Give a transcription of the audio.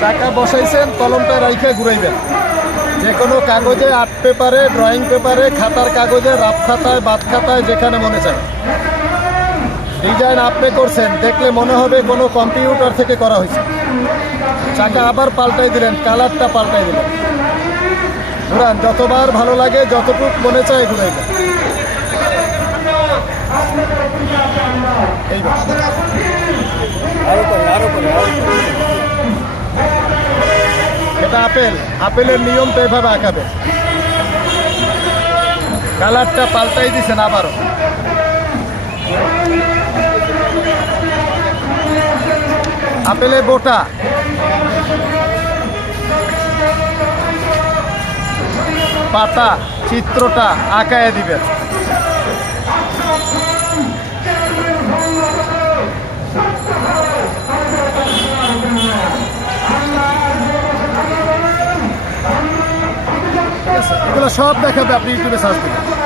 চাকা বসাইছেন, কলমটা রাইখে ঘুরাইবেন। যে কোনো কাগজে, আর্ট পেপারে, ড্রয়িং পেপারে, খাতার কাগজে, রাফ খাতায়, বাদ খাতায়, যেখানে মনে চায় ডিজাইন আপনি করছেন, দেখলে মনে হবে কোনো কম্পিউটার থেকে করা হয়েছে। চাকা আবার পাল্টাই দিলেন, কালারটা পাল্টাই দিলেন। ঘুরান, যতবার ভালো লাগে, যতটুকু মনে চায় ঘুরাইবেন। এটা আপেল, আপেলের নিয়মটা এভাবে আঁকাবে। কালারটা পাল্টাই দিছেন আবারও। আপেলের বোটা, পাতা, চিত্রটা আঁকায় দিবেন। এগুলো সব দেখাবে, আপনি ইউটিউবে সার্চ দিবেন।